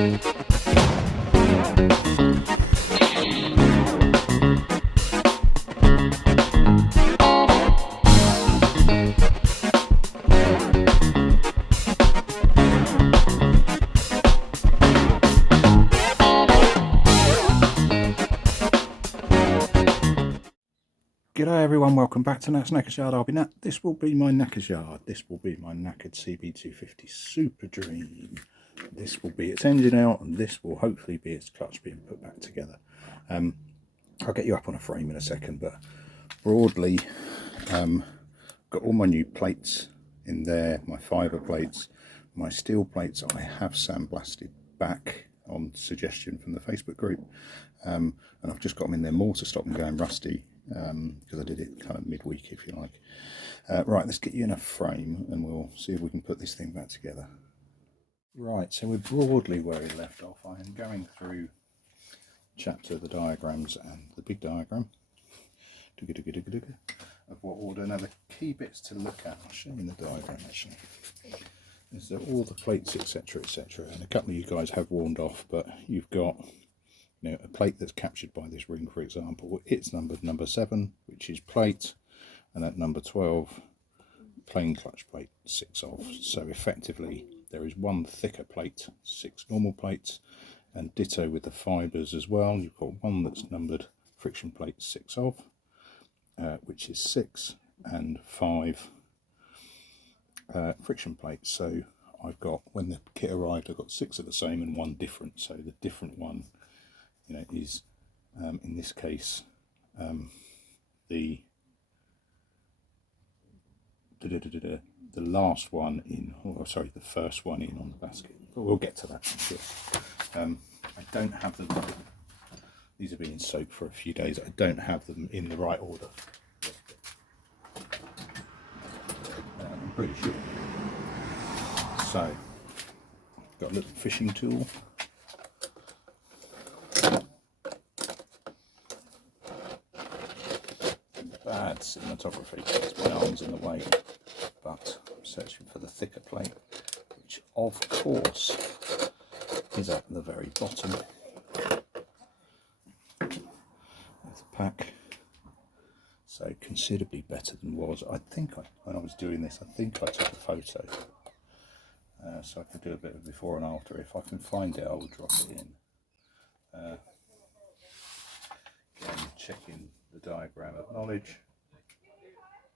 G'day everyone, welcome back to Nat's Knackers Yard. This will be my Knackers Yard. This will be my knackered CB250 Superdream. This will be its engine out, and this will hopefully be its clutch being put back together. I'll get you up on a frame in a second, but broadly, got all my new plates in there, my fibre plates, my steel plates I have sandblasted back on suggestion from the Facebook group, and I've just got them in there more to stop them going rusty. Because I did it kind of midweek, if you like. Right, let's get you in a frame and we'll see if we can put this thing back together. Right, so we're broadly where we left off. I am going through chapter the diagrams and the big diagram of what order. Now the key bits to look at, I'll show you in the diagram actually, is that all the plates, etc, etc, and a couple of you guys have warned off, but you've got, you know, a plate that's captured by this ring, for example, it's numbered number 7, which is plate, and at number 12, plain clutch plate 6 of. So effectively, there is one thicker plate, 6 normal plates, and ditto with the fibres as well. You've got one that's numbered friction plate 6 of, which is 6, and 5 friction plates. So I've got, when the kit arrived, I've got 6 of the same and 1 different. So the different one, you know, is in this case the last one in, or sorry, the first one in on the basket. But we'll get to that, I'm sure. I don't have them. These have been in soak for a few days. I don't have them in the right order. I'm pretty sure. So, got a little fishing tool. Bad cinematography because my arm's in the way, but I'm searching for the thicker plate, which of course is at the very bottom of the pack. So considerably better than was. I think when I was doing this, I think I took a photo, so I could do a bit of before and after. If I can find it, I will drop it in. Again, checking the diagram of knowledge.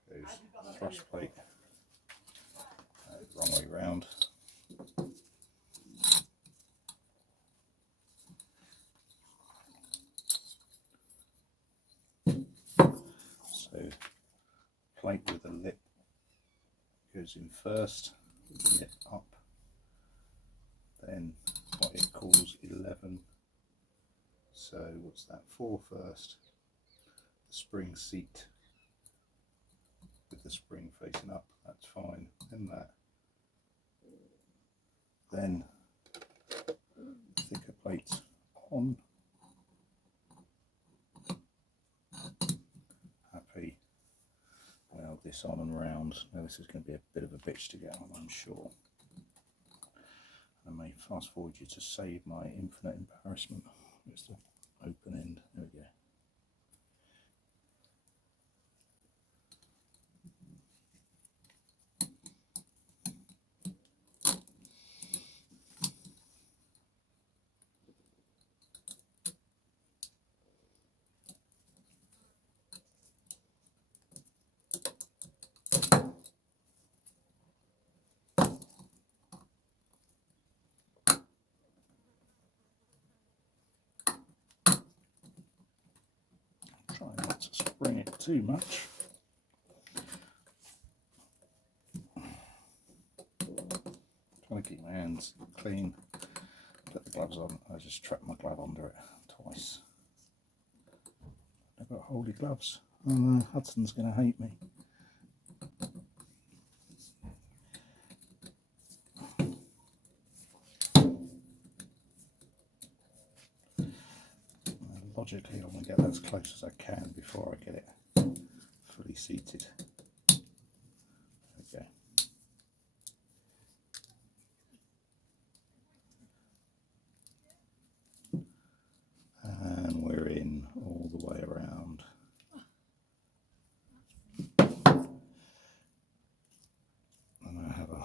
Goes thrust plate, wrong way round. So plate with a lip goes in first, with the lip up, then what it calls 11. So what's that, 4 first, the spring seat with the spring facing up, that's fine, then that, then thicker plates on, happy, weld this on and round. Now this is going to be a bit of a bitch to get on, I'm sure. I may fast forward you to save my infinite embarrassment. Where's the open end? There we go. Try not to spring it too much. Trying to keep my hands clean. Put the gloves on. I just trapped my glove under it twice. I've got holdy gloves. Oh no, Hudson's going to hate me. Logically, I want to get that as close as I can before I get it fully seated. Okay.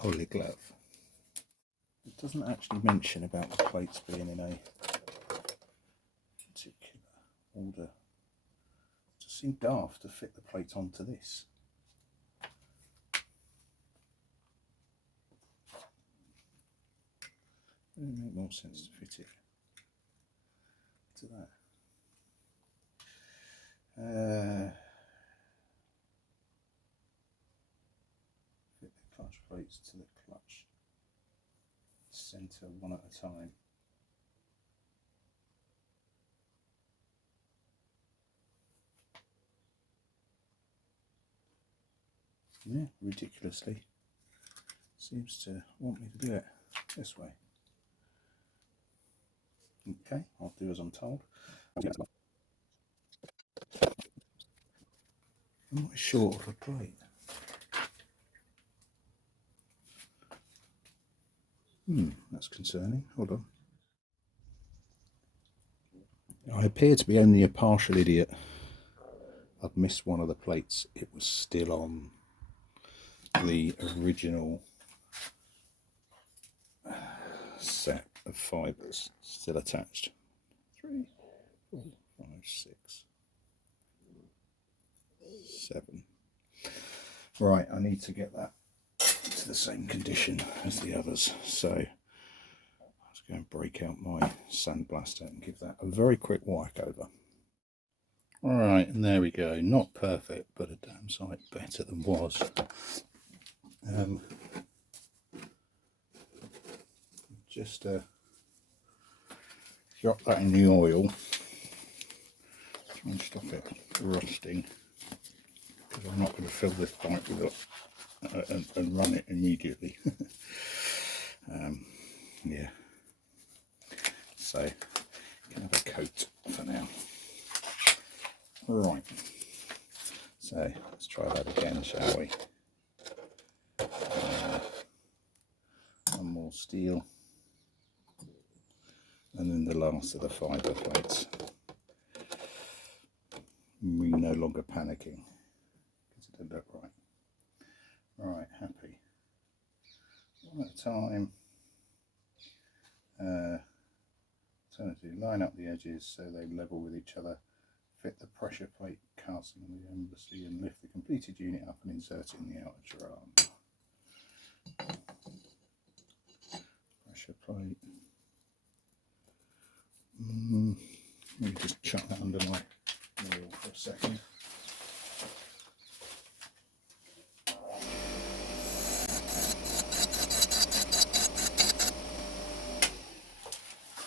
holy glove. It doesn't actually mention about the plates being in a particular order. It just seemed daft to fit the plate onto this. It would make more sense to fit it to that. Fit the clutch plates to the clutch centre one at a time. Yeah, ridiculously seems to want me to do it this way. Okay, I'll do as I'm told. Am I short of a plate? That's concerning. Hold on. I appear to be only a partial idiot. I've missed one of the plates. It was still on the original set of fibres, still attached. 3, 4, 5, 6, 7. Right, I need to get that to the same condition as the others. So let's go and break out my sandblaster and give that a very quick whack over. Alright, and there we go. Not perfect, but a damn sight better than was. Just drop that in the oil. Try and stop it rusting, because I'm not going to fill this pipe with it and run it immediately. Yeah. So you can have a coat for now. Right, so let's try that again, shall we? One more steel, and then the last of the fibre plates. We're no longer panicking because it didn't look right. Right, happy. One at a time. Alternatively, line up the edges so they level with each other. Fit the pressure plate casting on the embassy and lift the completed unit up and insert it in the outer drum. Pressure plate. Let me just chuck that under my wheel for a second.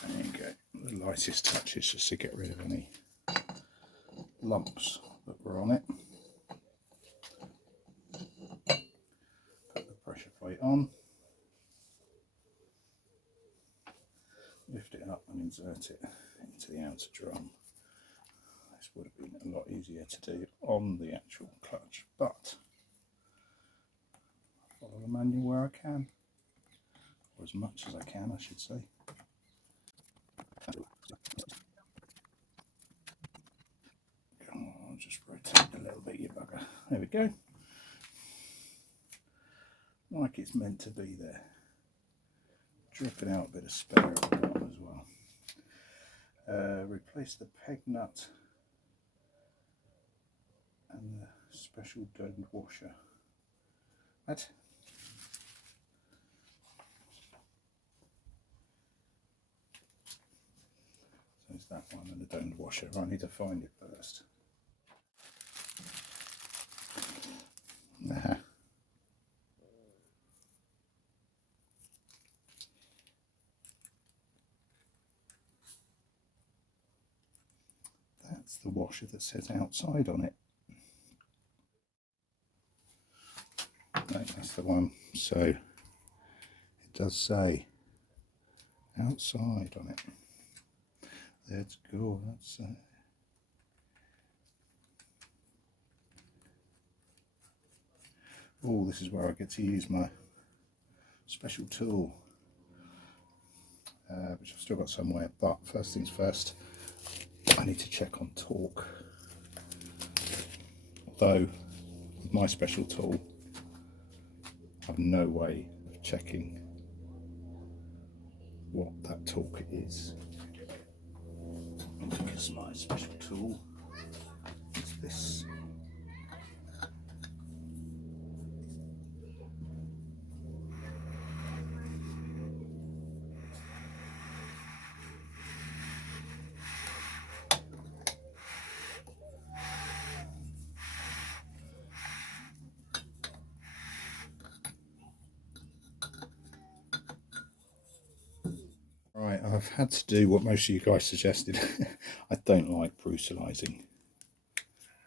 There you go. The lightest touch is just to get rid of any lumps that were on it. Put the pressure plate on, lift it up and insert it into the outer drum. This would have been a lot easier to do on the actual clutch, but I follow the manual where I can, or as much as I can, I should say. I'll just rotate a little bit, you bugger. There we go. Like it's meant to be there. Dripping out a bit of spare at the bottom as well. Replace the peg nut and the special domed washer. What? So it's that one and the domed washer. I need to find it first. Nah. That's the washer that says outside on it. No, that's the one. So it does say outside on it. Let's go. That's oh, this is where I get to use my special tool, which I've still got somewhere. But first things first, I need to check on torque. Although with my special tool, I have no way checking what that torque is. Here's my special tool. It's this. Right, I've had to do what most of you guys suggested. I don't like brutalising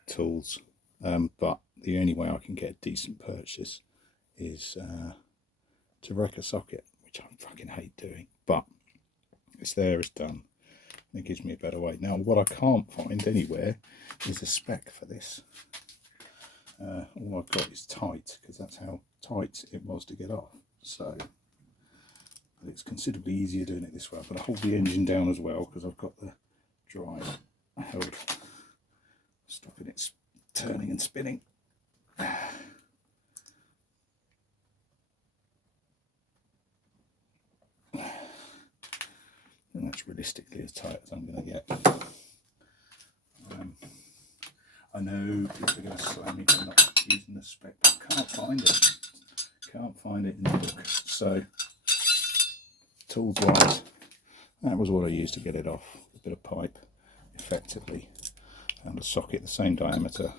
tools, but the only way I can get a decent purchase is to wreck a socket, which I fucking hate doing, but it's there, it's done. It gives me a better way. Now, what I can't find anywhere is a spec for this. All I've got is tight, because that's how tight it was to get off. So, but it's considerably easier doing it this way. I've got to hold the engine down as well, because I've got the drive held, stopping it turning and spinning. And that's realistically as tight as I'm going to get. I know people are going to slam me for not using the spec, but I can't find it. Can't find it in the book. So, tools wise, that was what I used to get it off. A bit of pipe, effectively. Found a socket the same diameter,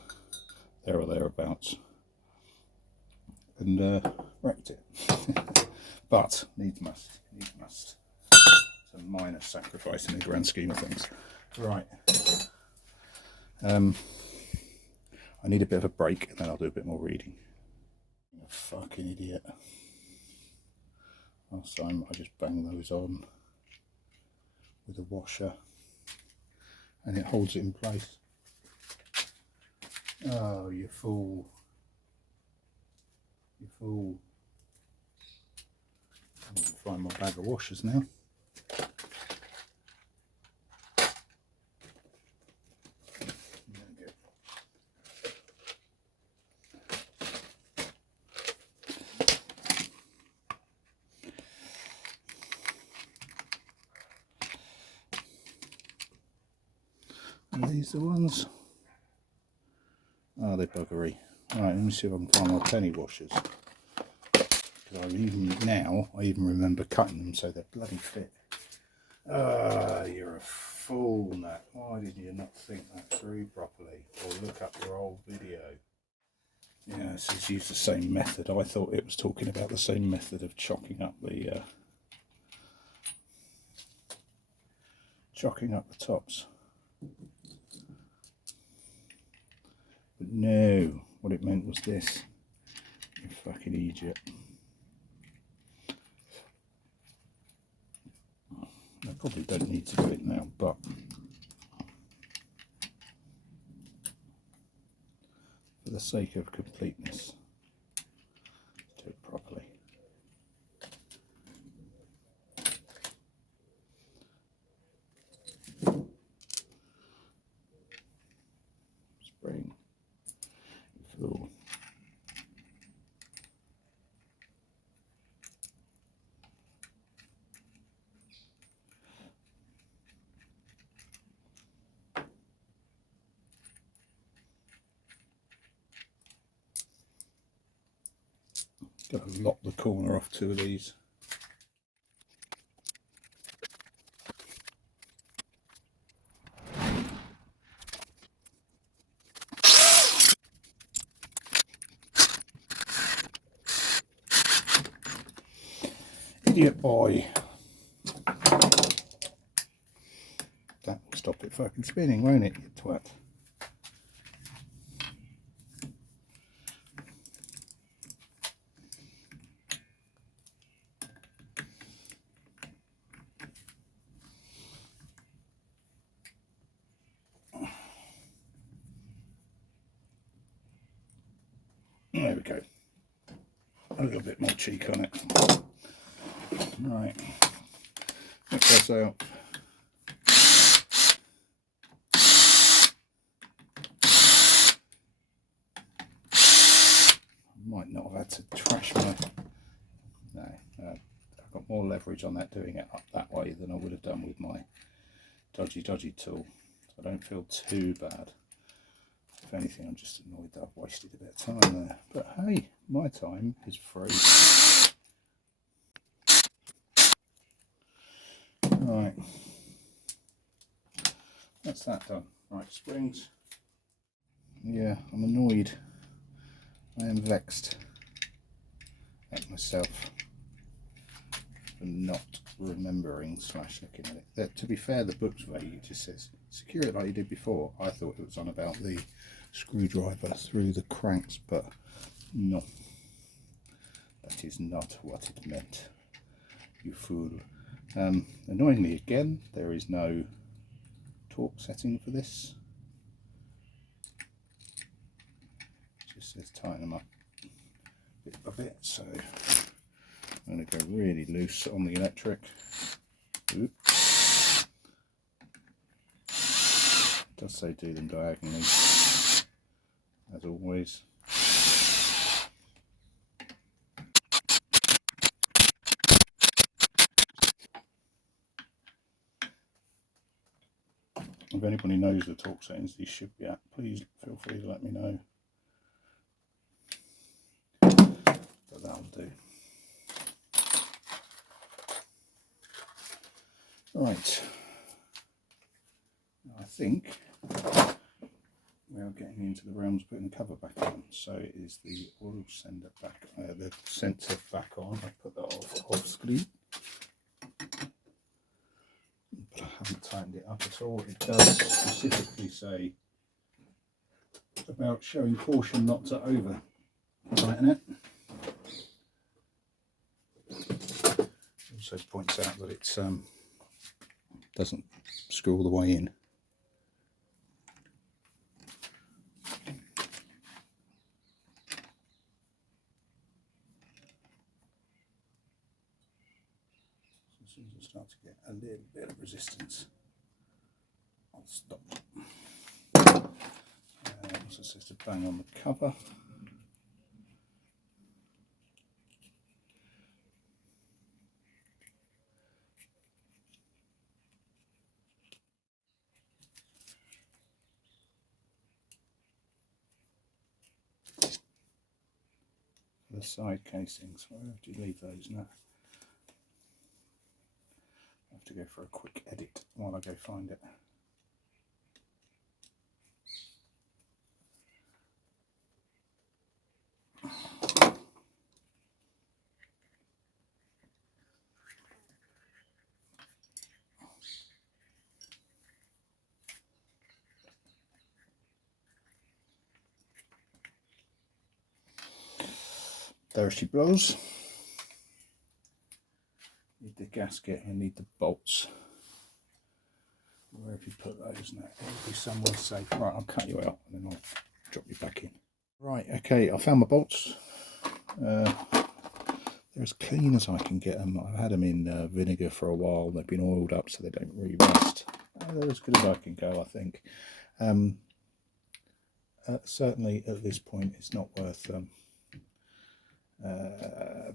there or thereabouts, and wrecked it. But needs must, needs must. It's a minor sacrifice in the grand scheme of things. Right. I need a bit of a break, and then I'll do a bit more reading. I'm a fucking idiot. Last time I just banged those on with a washer, and it holds it in place. Oh, you fool. You fool. I'm going to find my bag of washers now. And these are the ones. Oh, they're buggery. Right, let me see if I can find my penny washers. Because I even remember cutting them so they're bloody fit. Ah, you're a fool, Nat. Why did you not think that through properly? Or look up your old video? Yes, it's used the same method. I thought it was talking about the same method of chocking up the tops. But no, what it meant was this. You fucking idiot. I probably don't need to do it now, but for the sake of completeness, do it properly. Spring. Full. Got to lock the corner off two of these. Idiot boy. That will stop it fucking spinning, won't it, you twat? There we go. A little bit more cheek on it. Right. Get this out. I might not have had to trash my no, I've got more leverage on that doing it up that way than I would have done with my dodgy tool. So I don't feel too bad. If anything, I'm just annoyed that I've wasted a bit of time there. But hey, my time is free. Right, that's that done. Right, springs. Yeah, I'm annoyed. I am vexed at myself for not remembering / looking at it. To be fair, the book's vague. It just says secure it like you did before. I thought it was on about the screwdriver through the cranks, but no, that is not what it meant, you fool. Annoyingly again, there is no torque setting for this. It just says tighten them up bit by bit, so I'm going to go really loose on the electric. Oops. It does say do them diagonally, as always. If anybody knows the torque settings these should be at, please feel free to let me know. But that'll do. Right, I think we are getting into the realms of putting the cover back on. So it is the oil sender back, the sensor back on. I put that off screen, but I haven't tightened it up at all. It does specifically say about showing caution not to over tighten it. It also points out that it's doesn't screw all the way in. As soon as I start to get a little bit of resistance, I'll stop. Also says to bang on the cover. The side casings, where do you leave those now? I have to go for a quick edit while I go find it. There she blows. Need the gasket and need the bolts. Where have you put those now? It'll be somewhere safe. Right, I'll cut you out and then I'll drop you back in. Right, okay, I found my bolts. They're as clean as I can get them. I've had them in vinegar for a while. They've been oiled up so they don't really rust. They're as good as I can go, I think. Certainly at this point it's not worth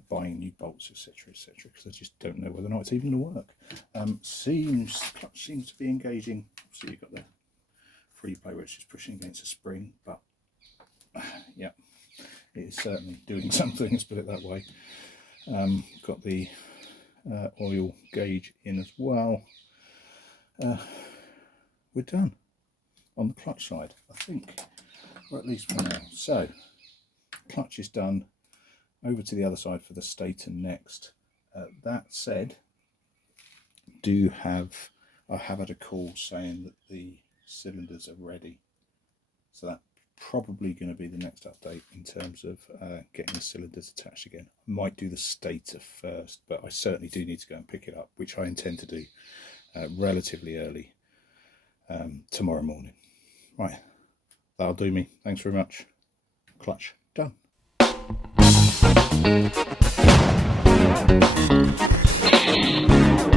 buying new bolts, etc, because I just don't know whether or not it's even going to work. Clutch seems to be engaging. So you've got the free play where it's just pushing against a spring, but yeah, it is certainly doing something, let's put it that way. Got the oil gauge in as well. We're done on the clutch side, I think, or at least for now. So clutch is done. Over to the other side for the stator next. That said, I have had a call saying that the cylinders are ready, so that's probably going to be the next update in terms of getting the cylinders attached again. I might do the stator first, but I certainly do need to go and pick it up, which I intend to do relatively early tomorrow morning. Right, that'll do me. Thanks very much. Clutch done. Thank you.